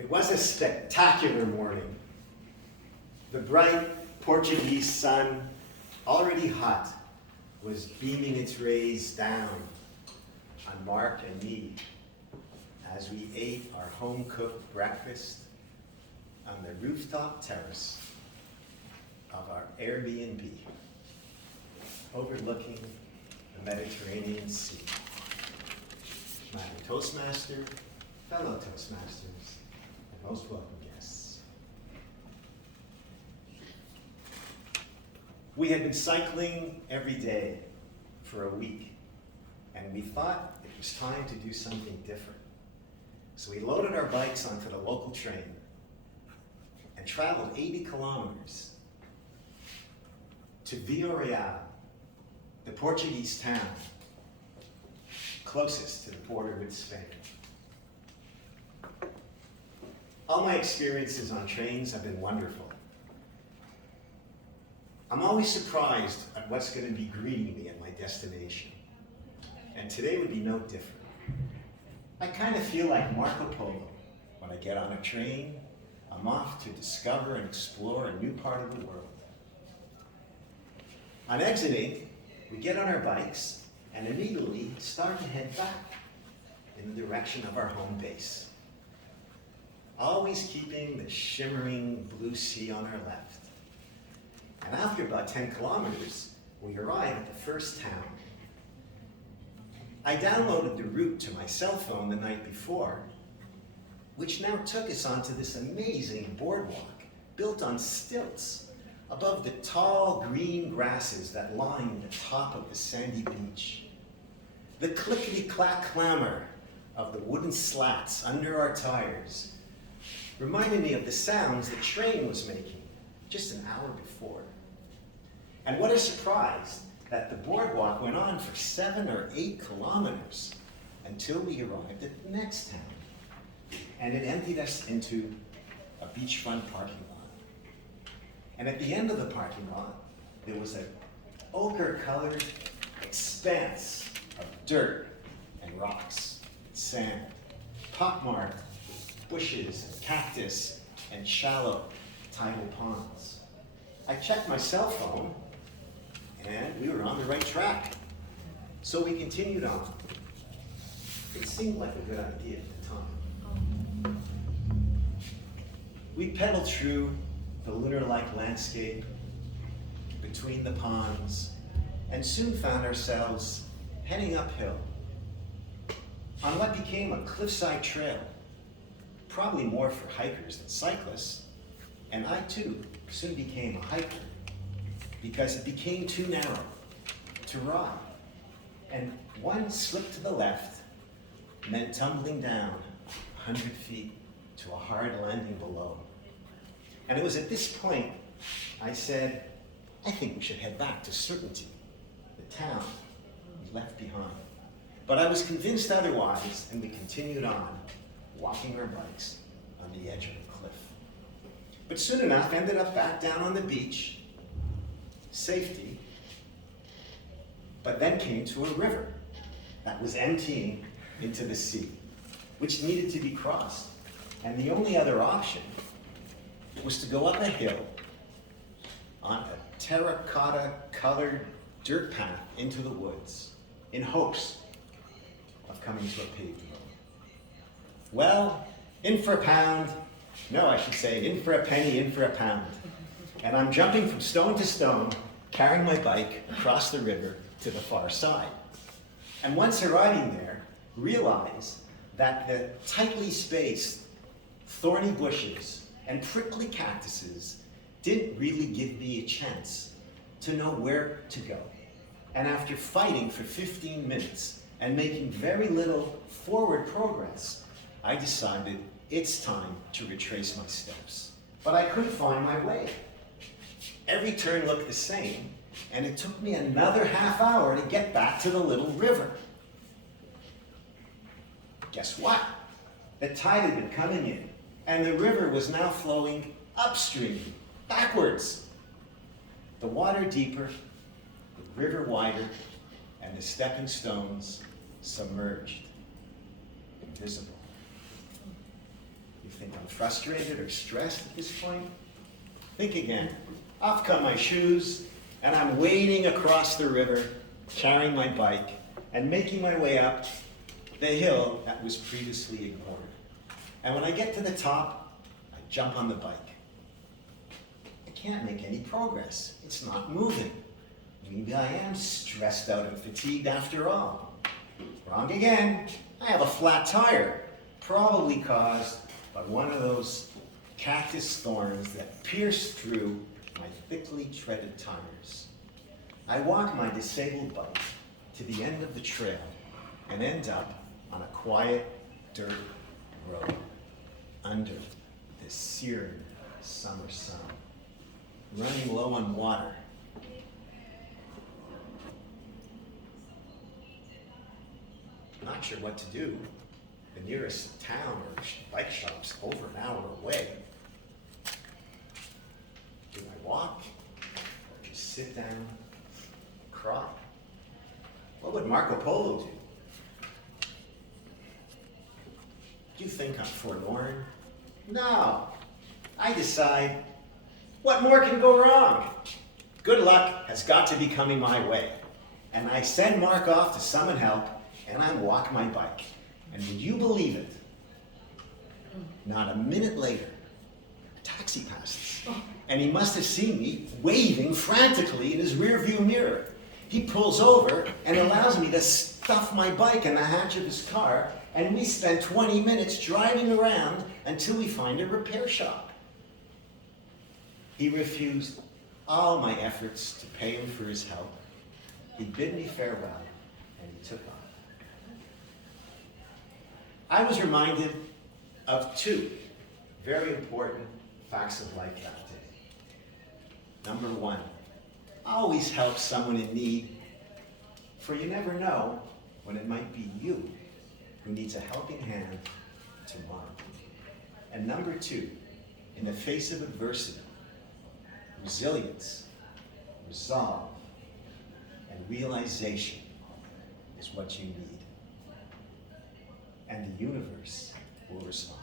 It was a spectacular morning. The bright Portuguese sun, already hot, was beaming its rays down on Mark and me as we ate our home-cooked breakfast on the rooftop terrace of our Airbnb, overlooking the Mediterranean Sea. My Toastmaster, fellow Toastmasters, and most welcome guests. We had been cycling every day for a week, and we thought it was time to do something different. So we loaded our bikes onto the local train and traveled 80 kilometers to Villarreal, the Portuguese town closest to the border with Spain. All my experiences on trains have been wonderful. I'm always surprised at what's going to be greeting me at my destination. And today would be no different. I kind of feel like Marco Polo. When I get on a train, I'm off to discover and explore a new part of the world. On exiting, we get on our bikes and immediately start to head back in the direction of our home base. Always keeping the shimmering blue sea on our left. And after about 10 kilometers, we arrive at the first town. I downloaded the route to my cell phone the night before, which now took us onto this amazing boardwalk built on stilts above the tall green grasses that line the top of the sandy beach. The clickety-clack clamor of the wooden slats under our tires reminded me of the sounds the train was making just an hour before. And what a surprise that the boardwalk went on for 7 or 8 kilometers until we arrived at the next town. And it emptied us into a beachfront parking lot. And at the end of the parking lot, there was an ochre-colored expanse of dirt and rocks, and sand, pockmarked with bushes and cactus and shallow tidal ponds. I checked my cell phone, and we were on the right track. So we continued on. It seemed like a good idea at the time. We pedaled through the lunar-like landscape between the ponds and soon found ourselves heading uphill on what became a cliffside trail, probably more for hikers than cyclists, and I too soon became a hiker because it became too narrow to ride, and one slip to the left meant tumbling down 100 feet to a hard landing below. And it was at this point I said, I think we should head back to certainty, the town we left behind. But I was convinced otherwise, and we continued on, walking our bikes on the edge of the cliff. But soon enough, ended up back down on the beach, safety, but then came to a river that was emptying into the sea, which needed to be crossed. And the only other option was to go up a hill on a terracotta-colored dirt path into the woods in hopes of coming to a paved road. Well, in for a pound, no, I should say, in for a penny, in for a pound. And I'm jumping from stone to stone, carrying my bike across the river to the far side. And once arriving there, realize that the tightly spaced thorny bushes and prickly cactuses didn't really give me a chance to know where to go. And after fighting for 15 minutes and making very little forward progress, I decided it's time to retrace my steps. But I couldn't find my way. Every turn looked the same, and it took me another half hour to get back to the little river. Guess what? The tide had been coming in, and the river was now flowing upstream, backwards. The water deeper, the river wider, and the stepping stones submerged, invisible. We think I'm frustrated or stressed at this point? Think again. Off come my shoes, and I'm wading across the river, carrying my bike, and making my way up the hill that was previously ignored. And when I get to the top, I jump on the bike. I can't make any progress. It's not moving. Maybe I am stressed out and fatigued after all. Wrong again. I have a flat tire, probably caused by one of those cactus thorns that pierce through my thickly treaded tires. I walk my disabled bike to the end of the trail and end up on a quiet dirt road under the searing summer sun, running low on water. Not sure what to do. The nearest town or bike shop's over an hour away. Do I walk or just sit down and cry? What would Marco Polo do? Do you think I'm forlorn? No. I decide, what more can go wrong? Good luck has got to be coming my way. And I send Mark off to summon help, and I walk my bike. And would you believe it? Not a minute later, a taxi passes. And he must have seen me waving frantically in his rearview mirror. He pulls over and allows me to stuff my bike in the hatch of his car, and we spend 20 minutes driving around until we find a repair shop. He refused all my efforts to pay him for his help. He bid me farewell, and he took off. I was reminded of two very important facts of life that day. Number one, always help someone in need, for you never know when it might be you who needs a helping hand tomorrow. And number two, in the face of adversity, resilience, resolve, and realization is what you need. And the universe will respond.